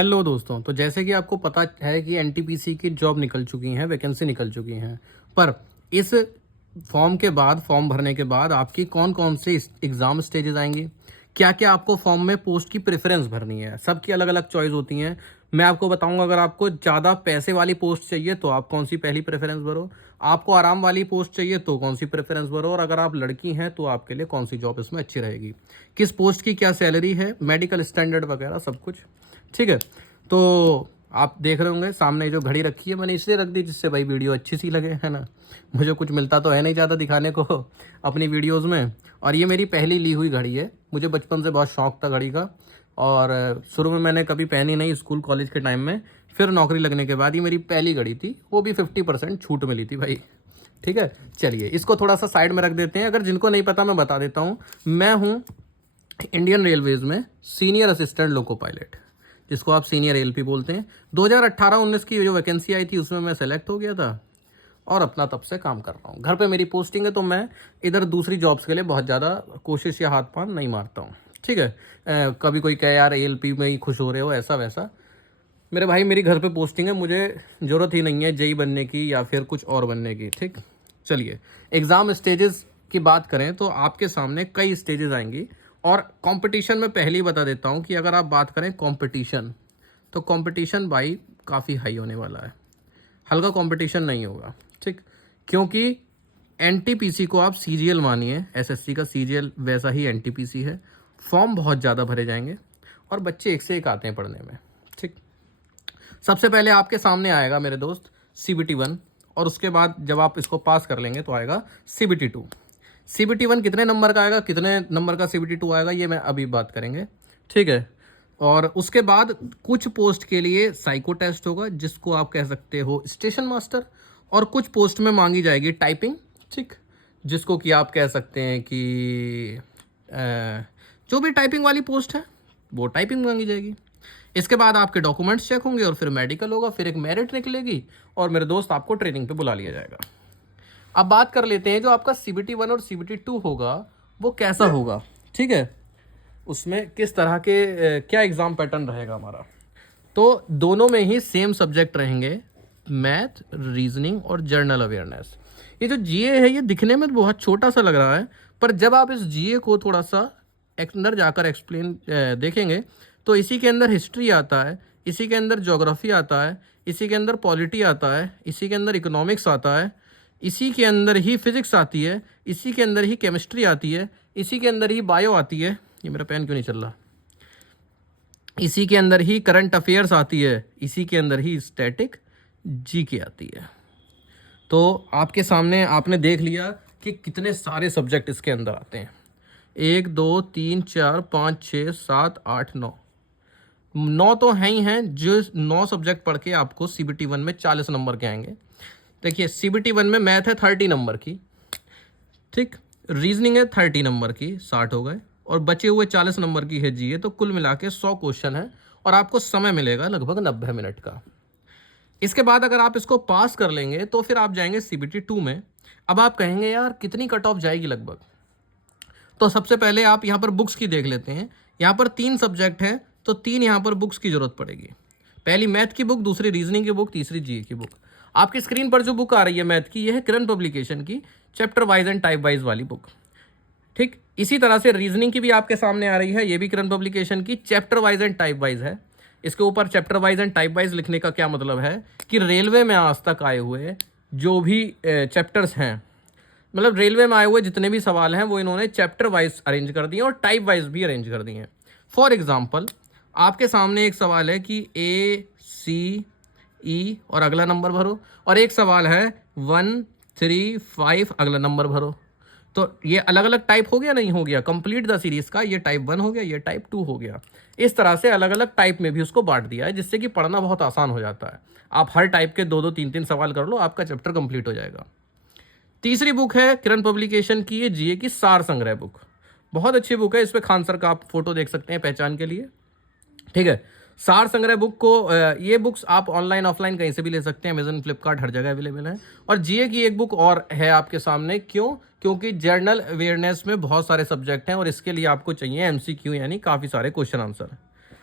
Hello दोस्तों, तो जैसे कि आपको पता है कि एनटीपीसी की जॉब निकल चुकी हैं, वैकेंसी निकल चुकी हैं। पर इस फॉर्म के बाद, फॉर्म भरने के बाद आपकी कौन कौन से एग्ज़ाम स्टेजेस आएंगी, क्या क्या आपको फॉर्म में पोस्ट की प्रेफरेंस भरनी है, सबकी अलग अलग चॉइस होती हैं। मैं आपको बताऊंगा, अगर आपको ज़्यादा पैसे वाली पोस्ट चाहिए तो आप कौन सी पहली प्रेफरेंस भरो, आपको आराम वाली पोस्ट चाहिए तो कौन सी प्रेफरेंस भरो, और अगर आप लड़की हैं तो आपके लिए कौन सी जॉब इसमें अच्छी रहेगी, किस पोस्ट की क्या सैलरी है, मेडिकल स्टैंडर्ड वगैरह सब कुछ। ठीक है, तो आप देख रहे होंगे सामने जो घड़ी रखी है, मैंने इसलिए रख दी जिससे भाई वीडियो अच्छी सी लगे, है ना। मुझे कुछ मिलता तो है नहीं ज़्यादा दिखाने को अपनी वीडियोस में। और ये मेरी पहली ली हुई घड़ी है, मुझे बचपन से बहुत शौक था घड़ी का। और शुरू में मैंने कभी पहनी नहीं, स्कूल कॉलेज के टाइम में, फिर नौकरी लगने के बाद ये मेरी पहली घड़ी थी, वो भी 50% छूट मिली थी भाई। ठीक है, चलिए इसको थोड़ा सा साइड में रख देते हैं। अगर जिनको नहीं पता मैं बता देता हूँ, मैं हूँ इंडियन रेलवेज़ में सीनियर असिस्टेंट लोको पायलट, जिसको आप सीनियर एलपी बोलते हैं। 2018-19 की जो वैकेंसी आई थी उसमें मैं सेलेक्ट हो गया था और अपना तब से काम कर रहा हूँ। घर पे मेरी पोस्टिंग है, तो मैं इधर दूसरी जॉब्स के लिए बहुत ज़्यादा कोशिश या हाथ पांव नहीं मारता हूँ। ठीक है, कभी कोई कहे यार एलपी में ही खुश हो रहे हो, ऐसा वैसा। मेरे भाई मेरी घर पे पोस्टिंग है, मुझे ज़रूरत ही नहीं है जेई बनने की या फिर कुछ और बनने की। ठीक, चलिए एग्ज़ाम स्टेजेस की बात करें तो आपके सामने कई स्टेजेस आएंगी। और कंपटीशन में पहले ही बता देता हूँ कि अगर आप बात करें कंपटीशन, तो कंपटीशन भाई काफ़ी हाई होने वाला है, हल्का कंपटीशन नहीं होगा। ठीक, क्योंकि एनटीपीसी को आप सीजीएल मानिए, एसएससी का सीजीएल वैसा ही एनटीपीसी है। फॉर्म बहुत ज़्यादा भरे जाएंगे और बच्चे एक से एक आते हैं पढ़ने में। ठीक, सबसे पहले आपके सामने आएगा मेरे दोस्त CBT 1, और उसके बाद जब आप इसको पास कर लेंगे तो आएगा CBT 2। CBT 1 कितने नंबर का आएगा, कितने नंबर का CBT 2 आएगा, ये मैं अभी बात करेंगे। ठीक है, और उसके बाद कुछ पोस्ट के लिए साइको टेस्ट होगा, जिसको आप कह सकते हो स्टेशन मास्टर, और कुछ पोस्ट में मांगी जाएगी टाइपिंग। ठीक, जिसको कि आप कह सकते हैं कि जो भी टाइपिंग वाली पोस्ट है वो टाइपिंग मांगी जाएगी। इसके बाद आपके डॉक्यूमेंट्स चेक होंगे और फिर मेडिकल होगा, फिर एक मेरिट निकलेगी और मेरे दोस्त आपको ट्रेनिंग पे बुला लिया जाएगा। अब बात कर लेते हैं जो आपका CBT 1 और CBT 2 होगा वो कैसा होगा। ठीक है, उसमें किस तरह के क्या एग्ज़ाम पैटर्न रहेगा हमारा। तो दोनों में ही सेम सब्जेक्ट रहेंगे, मैथ, रीजनिंग और जर्नल अवेयरनेस। ये जो जीए है ये दिखने में बहुत छोटा सा लग रहा है, पर जब आप इस जीए को थोड़ा सा अंदर जाकर एक्सप्लेन देखेंगे तो इसी के अंदर हिस्ट्री आता है, इसी के अंदर ज्योग्राफी आता है, इसी के अंदर पॉलिटी आता है, इसी के अंदर इकोनॉमिक्स आता है, इसी के अंदर ही फिजिक्स आती है, इसी के अंदर ही केमिस्ट्री आती है, इसी के अंदर ही बायो आती है। ये मेरा पेन क्यों नहीं चल रहा। इसी के अंदर ही करंट अफेयर्स आती है, इसी के अंदर ही स्टैटिक जीके आती है। तो आपके सामने आपने देख लिया कि कितने सारे सब्जेक्ट इसके अंदर आते हैं। 1 2 3 4 5 6 7 8 9 तो हैं ही हैं। जो 9 सब्जेक्ट पढ़ के आपको CBT 1 में 40 नंबर के आएंगे। देखिए CBT 1 में मैथ है 30 नंबर की, ठीक, रीजनिंग है 30 नंबर की, 60 हो गए, और बचे हुए 40 नंबर की है जीए। तो कुल मिला के 100 क्वेश्चन है और आपको समय मिलेगा लगभग 90 मिनट का। इसके बाद अगर आप इसको पास कर लेंगे तो फिर आप जाएंगे CBT 2 में। अब आप कहेंगे यार कितनी कट ऑफ जाएगी लगभग, तो सबसे पहले आप यहाँ पर बुक्स की देख लेते हैं। यहाँ पर 3 सब्जेक्ट हैं तो 3 यहाँ पर बुक्स की जरूरत पड़ेगी। पहली मैथ की बुक, दूसरी रीजनिंग की बुक, तीसरी जीए की बुक। आपकी स्क्रीन पर जो बुक आ रही है मैथ की, यह है किरण पब्लिकेशन की chapter wise and type wise वाली बुक। ठीक, इसी तरह से रीजनिंग की भी आपके सामने आ रही है, ये भी किरण पब्लिकेशन की chapter wise and type wise है। इसके ऊपर chapter wise and type wise लिखने का क्या मतलब है कि रेलवे में आज तक आए हुए जो भी चैप्टर्स हैं, मतलब रेलवे में आए हुए जितने भी सवाल हैं वो इन्होंने चैप्टर वाइज अरेंज कर दिए और टाइप वाइज भी अरेंज कर दिए हैं। फॉर एग्जांपल आपके सामने एक सवाल है कि ACE और अगला नंबर भरो, और एक सवाल है 1 3 5 अगला नंबर भरो। तो ये अलग अलग टाइप हो गया, नहीं हो गया, कंप्लीट द सीरीज का ये टाइप 1 हो गया, ये टाइप 2 हो गया। इस तरह से अलग अलग टाइप में भी उसको बांट दिया है, जिससे कि पढ़ना बहुत आसान हो जाता है। आप हर टाइप के 2 2 3 3 सवाल कर लो, आपका चैप्टर कंप्लीट हो जाएगा। तीसरी बुक है किरण पब्लिकेशन की, ये जीए की सार संग्रह बुक, बहुत अच्छी बुक है। इस पर खान सर का आप फोटो देख सकते हैं पहचान के लिए। ठीक है, सार संग्रह बुक को ये बुक्स आप ऑनलाइन ऑफलाइन कहीं से भी ले सकते हैं, अमेजन फ्लिपकार्ट हर जगह अवेलेबल है। और जीए की एक बुक और है आपके सामने, क्यों, क्योंकि जर्नल अवेयरनेस में बहुत सारे सब्जेक्ट हैं और इसके लिए आपको चाहिए MCQ यानी काफ़ी सारे क्वेश्चन आंसर।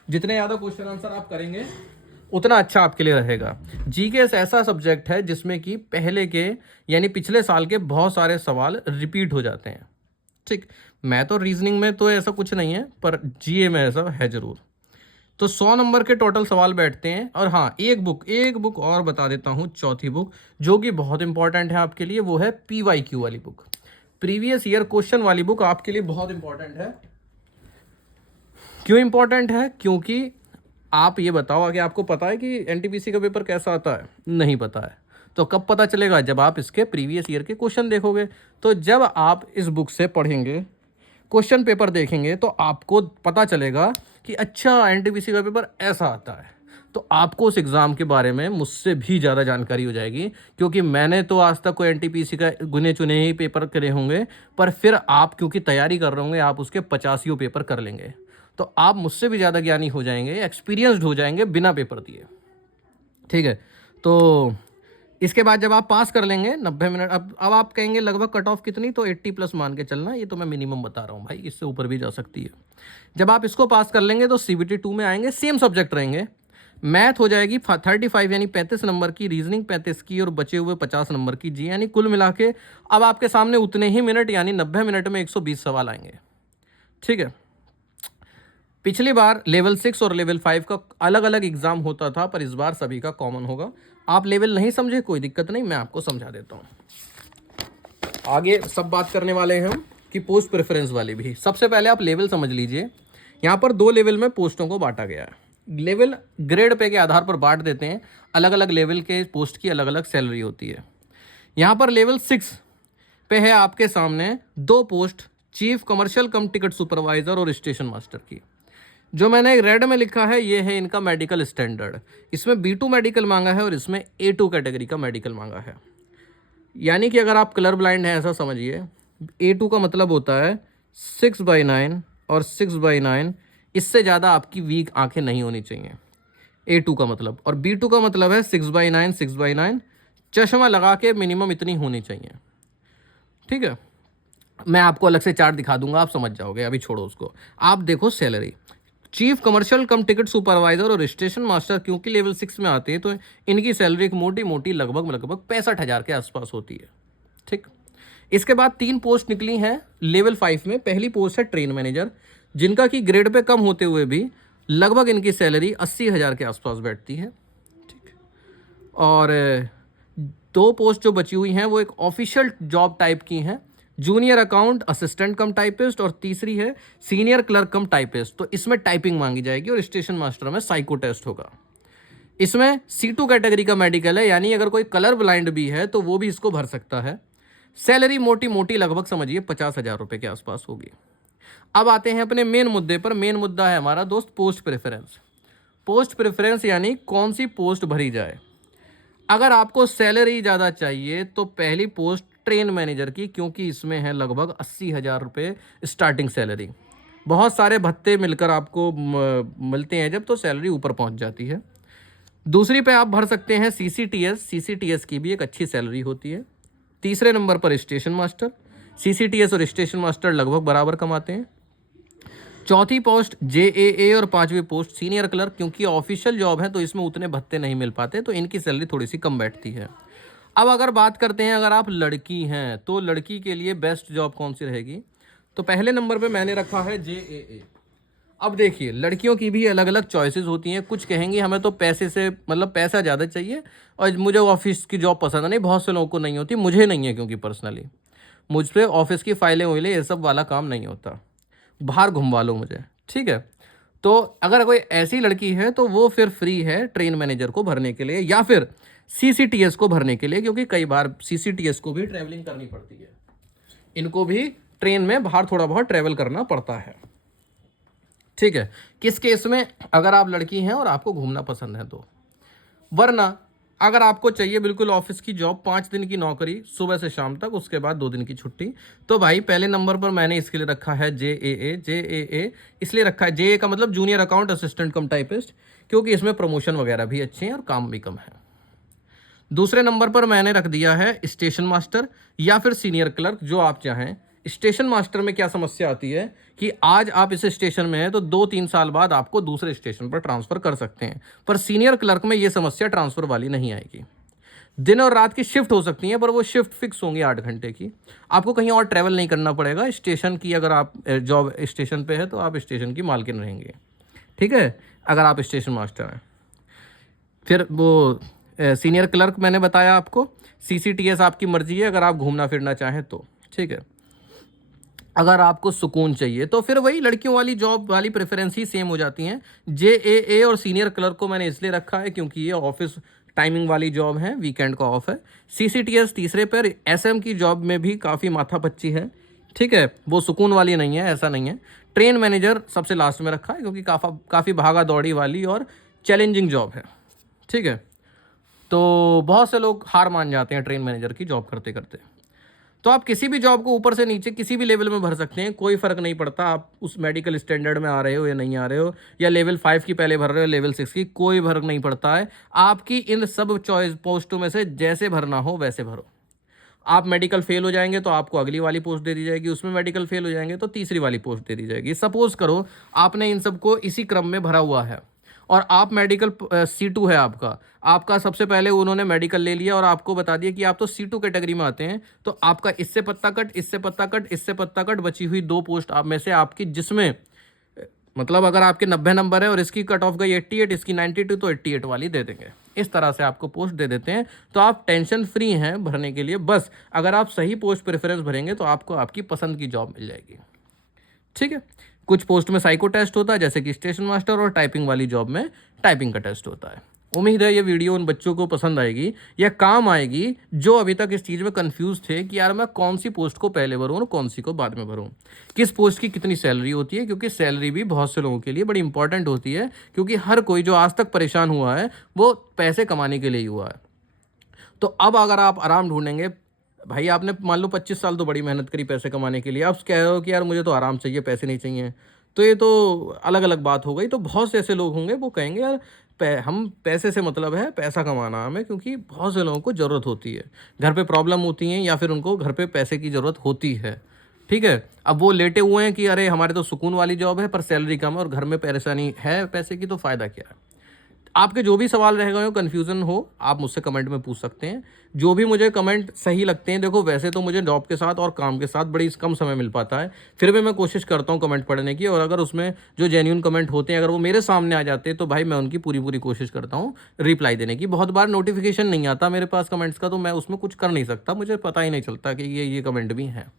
जितने ज़्यादा क्वेश्चन आंसर आप करेंगे उतना अच्छा आपके लिए रहेगा। जीकेएस ऐसा सब्जेक्ट है जिसमें कि पहले के यानी पिछले साल के बहुत सारे सवाल रिपीट हो जाते हैं। ठीक, मैं तो रीजनिंग में तो ऐसा कुछ नहीं है, पर जीए में ऐसा है ज़रूर। तो 100 नंबर के टोटल सवाल बैठते हैं। और हाँ, एक बुक और बता देता हूँ, चौथी बुक जो कि बहुत इंपॉर्टेंट है आपके लिए, वो है PYQ वाली बुक, प्रीवियस ईयर क्वेश्चन वाली बुक आपके लिए बहुत इंपॉर्टेंट है। क्यों इंपॉर्टेंट है? क्योंकि आप ये बताओ कि आपको पता है कि एनटीपीसी का पेपर कैसा आता है? नहीं पता है। तो कब पता चलेगा? जब आप इसके प्रीवियस ईयर के क्वेश्चन देखोगे। तो जब आप इस बुक से पढ़ेंगे, क्वेश्चन पेपर देखेंगे, तो आपको पता चलेगा कि अच्छा एनटीपीसी का पेपर ऐसा आता है। तो आपको उस एग्ज़ाम के बारे में मुझसे भी ज़्यादा जानकारी हो जाएगी, क्योंकि मैंने तो आज तक कोई एनटीपीसी का गुने चुने ही पेपर करे होंगे, पर फिर आप क्योंकि तैयारी कर रहे होंगे, आप उसके 85 पेपर कर लेंगे। तो आप मुझसे भी ज़्यादा ज्ञानी हो जाएंगे, एक्सपीरियंस्ड हो जाएंगे बिना पेपर दिए। ठीक है, तो इसके बाद जब आप पास कर लेंगे 90 मिनट, अब आप कहेंगे लगभग कट ऑफ कितनी, तो 80 प्लस मान के चलना, ये तो मैं मिनिमम बता रहा हूँ भाई, इससे ऊपर भी जा सकती है। जब आप इसको पास कर लेंगे तो CBT 2 में आएंगे, सेम सब्जेक्ट रहेंगे। मैथ हो जाएगी 35 यानी 35 नंबर की, रीजनिंग 35 की, और बचे हुए 50 नंबर की जी, यानी कुल मिला के अब आपके सामने उतने ही मिनट यानी 90 मिनट में 120 सवाल आएंगे। ठीक है, पिछली बार लेवल 6 और लेवल 5 का अलग अलग एग्जाम होता था, पर इस बार सभी का कॉमन होगा। आप लेवल नहीं समझे, कोई दिक्कत नहीं, मैं आपको समझा देता हूँ। आगे सब बात करने वाले हैं हम कि पोस्ट प्रेफरेंस वाली भी। सबसे पहले आप लेवल समझ लीजिए। यहाँ पर 2 लेवल में पोस्टों को बांटा गया है। लेवल ग्रेड पे के आधार पर बांट देते हैं, अलग अलग लेवल के पोस्ट की अलग अलग सैलरी होती है। यहाँ पर लेवल 6 पे है आपके सामने 2 पोस्ट, चीफ कमर्शियल कम टिकट सुपरवाइजर और स्टेशन मास्टर की। जो मैंने रेड में लिखा है ये है इनका मेडिकल स्टैंडर्ड। इसमें B2 मेडिकल मांगा है और इसमें A2 कैटेगरी का मेडिकल मांगा है। यानी कि अगर आप कलर ब्लाइंड हैं ऐसा समझिए, A2 का मतलब होता है 6/9 और 6/9, इससे ज़्यादा आपकी वीक आंखें नहीं होनी चाहिए, A2 का मतलब। और B2 का मतलब है 6/9 6/9, चश्मा लगा के मिनिमम इतनी होनी चाहिए। ठीक है, मैं आपको अलग से चार्ट दिखा दूंगा, आप समझ जाओगे, अभी छोड़ो उसको। आप देखो सैलरी, चीफ कमर्शियल कम टिकट सुपरवाइजर और स्टेशन मास्टर क्योंकि लेवल 6 में आते हैं, तो इनकी सैलरी एक मोटी मोटी लगभग 65,000 के आसपास होती है। ठीक, इसके बाद 3 पोस्ट निकली हैं लेवल 5 में। पहली पोस्ट है ट्रेन मैनेजर, जिनका कि ग्रेड पे कम होते हुए भी लगभग इनकी सैलरी 80,000 के आसपास बैठती है। ठीक, और 2 पोस्ट जो बची हुई हैं वो एक ऑफिशियल जॉब टाइप की हैं, जूनियर अकाउंट असिस्टेंट कम टाइपिस्ट, और तीसरी है सीनियर क्लर्क कम टाइपिस्ट। तो इसमें टाइपिंग मांगी जाएगी और स्टेशन मास्टर में साइको टेस्ट होगा। इसमें C2 कैटेगरी का मेडिकल है, यानी अगर कोई कलर ब्लाइंड भी है तो वो भी इसको भर सकता है। सैलरी मोटी मोटी लगभग समझिए 50,000 रुपये के आसपास होगी। अब आते हैं अपने मेन मुद्दे पर। मेन मुद्दा है हमारा दोस्त पोस्ट प्रेफरेंस। पोस्ट प्रेफरेंस यानी कौन सी पोस्ट भरी जाए। अगर आपको सैलरी ज़्यादा चाहिए तो पहली पोस्ट ट्रेन मैनेजर की, क्योंकि इसमें है लगभग 80,000 रुपये स्टार्टिंग सैलरी। बहुत सारे भत्ते मिलकर आपको मिलते हैं जब, तो सैलरी ऊपर पहुंच जाती है। दूसरी पे आप भर सकते हैं CCTS की भी एक अच्छी सैलरी होती है। तीसरे नंबर पर स्टेशन मास्टर, CCTS और स्टेशन मास्टर लगभग बराबर कमाते हैं। चौथी पोस्ट JAA और 5वीं पोस्ट सीनियर क्लर्क, क्योंकि ऑफिशियल जॉब है तो इसमें उतने भत्ते नहीं मिल पाते, तो इनकी सैलरी थोड़ी सी कम बैठती है। अब अगर बात करते हैं, अगर आप लड़की हैं तो लड़की के लिए बेस्ट जॉब कौन सी रहेगी, तो पहले नंबर पे मैंने रखा है JAA। अब देखिए, लड़कियों की भी अलग अलग चॉइसेस होती हैं। कुछ कहेंगी हमें तो पैसे से मतलब पैसा ज़्यादा चाहिए और मुझे ऑफिस की जॉब पसंद नहीं। बहुत से लोगों को नहीं होती, मुझे नहीं है, क्योंकि पर्सनली मुझ पर ऑफिस की फाइलें वाइलें ये सब वाला काम नहीं होता, बाहर घुमवा लो मुझे। ठीक है, तो अगर कोई ऐसी लड़की है तो वो फिर फ्री है ट्रेन मैनेजर को भरने के लिए या फिर CCTS को भरने के लिए, क्योंकि कई बार CCTS को भी ट्रैवलिंग करनी पड़ती है, इनको भी ट्रेन में बाहर थोड़ा बहुत ट्रैवल करना पड़ता है। ठीक है, किस केस में, अगर आप लड़की हैं और आपको घूमना पसंद है तो। वरना अगर आपको चाहिए बिल्कुल ऑफिस की जॉब, 5 दिन की नौकरी सुबह से शाम तक, उसके बाद 2 दिन की छुट्टी, तो भाई पहले नंबर पर मैंने इसके लिए रखा है JAA इसलिए रखा है, JAA का मतलब जूनियर अकाउंट असिस्टेंट कम टाइपिस्ट, क्योंकि इसमें प्रमोशन वगैरह भी अच्छे हैं और काम भी कम है। दूसरे नंबर पर मैंने रख दिया है स्टेशन मास्टर या फिर सीनियर क्लर्क, जो आप चाहें। स्टेशन मास्टर में क्या समस्या आती है कि आज आप इस स्टेशन में हैं तो 2-3 साल बाद आपको दूसरे स्टेशन पर ट्रांसफ़र कर सकते हैं, पर सीनियर क्लर्क में ये समस्या ट्रांसफ़र वाली नहीं आएगी। दिन और रात की शिफ्ट हो सकती है, पर वो शिफ्ट फिक्स होंगी 8 घंटे की। आपको कहीं और ट्रैवल नहीं करना पड़ेगा। स्टेशन की अगर आप जॉब स्टेशन पे है तो आप स्टेशन की मालकिन रहेंगे, ठीक है, अगर आप स्टेशन मास्टर हैं। फिर वो सीनियर क्लर्क मैंने बताया आपको। सीसीटीएस आपकी मर्जी है, अगर आप घूमना फिरना चाहें तो, ठीक है। अगर आपको सुकून चाहिए तो फिर वही लड़कियों वाली जॉब वाली प्रेफरेंस ही सेम हो जाती हैं। जेएए और सीनियर क्लर्क को मैंने इसलिए रखा है क्योंकि ये ऑफिस टाइमिंग वाली जॉब है, वीकेंड का ऑफ है। सीसीटीएस तीसरे पर। एसएम की जॉब में भी काफ़ी माथापच्ची है, ठीक है, वो सुकून वाली नहीं है, ऐसा नहीं है। ट्रेन मैनेजर सबसे लास्ट में रखा है क्योंकि काफ़ी भागा दौड़ी वाली और चैलेंजिंग जॉब है, ठीक है। तो बहुत से लोग हार मान जाते हैं ट्रेन मैनेजर की जॉब करते करते। तो आप किसी भी जॉब को ऊपर से नीचे किसी भी लेवल में भर सकते हैं, कोई फ़र्क नहीं पड़ता आप उस मेडिकल स्टैंडर्ड में आ रहे हो या नहीं आ रहे हो, या लेवल 5 की पहले भर रहे हो, लेवल 6 की, कोई फ़र्क नहीं पड़ता है। आपकी इन सब चॉइस पोस्टों में से जैसे भरना हो वैसे भरो। आप मेडिकल फेल हो जाएंगे तो आपको अगली वाली पोस्ट दे दी जाएगी, उसमें मेडिकल फेल हो जाएंगे तो तीसरी वाली पोस्ट दे दी जाएगी। सपोज करो आपने इन सबको इसी क्रम में भरा हुआ है और आप मेडिकल C2 है आपका, आपका सबसे पहले उन्होंने मेडिकल ले लिया और आपको बता दिया कि आप तो C2 कैटेगरी में आते हैं, तो आपका इससे पत्ता कट, इससे पत्ता कट, इससे पत्ता कट, बची हुई 2 पोस्ट आप में से आपकी, जिसमें मतलब अगर आपके 90 नंबर है और इसकी कट ऑफ गई 88, इसकी 92, तो 88 वाली दे देंगे। इस तरह से आपको पोस्ट दे देते हैं, तो आप टेंशन फ्री हैं भरने के लिए। बस अगर आप सही पोस्ट प्रेफरेंस भरेंगे तो आपको आपकी पसंद की जॉब मिल जाएगी, ठीक है। कुछ पोस्ट में साइको टेस्ट होता है, जैसे कि स्टेशन मास्टर, और टाइपिंग वाली जॉब में टाइपिंग का टेस्ट होता है। उम्मीद है ये वीडियो उन बच्चों को पसंद आएगी या काम आएगी जो अभी तक इस चीज़ में कंफ्यूज थे कि यार मैं कौन सी पोस्ट को पहले भरूँ और कौन सी को बाद में भरूँ, किस पोस्ट की कितनी सैलरी होती है, क्योंकि सैलरी भी बहुत से लोगों के लिए बड़ी इंपॉर्टेंट होती है, क्योंकि हर कोई जो आज तक परेशान हुआ है वो पैसे कमाने के लिए ही हुआ है। तो अब अगर आप आराम ढूंढेंगे, भाई आपने मान लो 25 साल तो बड़ी मेहनत करी पैसे कमाने के लिए, आप कह रहे हो कि यार मुझे तो आराम चाहिए, पैसे नहीं चाहिए, तो ये तो अलग अलग बात हो गई। तो बहुत से ऐसे लोग होंगे वो कहेंगे यार हम पैसे से मतलब है, पैसा कमाना हमें, क्योंकि बहुत से लोगों को ज़रूरत होती है, घर पे प्रॉब्लम होती हैं या फिर उनको घर पे पैसे की ज़रूरत होती है, ठीक है। अब वो लेटे हुए हैं कि अरे हमारे तो सुकून वाली जॉब है पर सैलरी कम है और घर में परेशानी है पैसे की, तो फ़ायदा क्या है। आपके जो भी सवाल रह गए हो, कन्फ्यूज़न हो, आप मुझसे कमेंट में पूछ सकते हैं। जो भी मुझे कमेंट सही लगते हैं, देखो वैसे तो मुझे जॉब के साथ और काम के साथ बड़ी कम समय मिल पाता है, फिर भी मैं कोशिश करता हूँ कमेंट पढ़ने की, और अगर उसमें जो जेन्युइन कमेंट होते हैं अगर वो मेरे सामने आ जाते हैं तो भाई मैं उनकी पूरी पूरी कोशिश करता हूँ रिप्लाई देने की। बहुत बार नोटिफिकेशन नहीं आता मेरे पास कमेंट्स का, तो मैं उसमें कुछ कर नहीं सकता, मुझे पता ही नहीं चलता कि ये कमेंट भी हैं।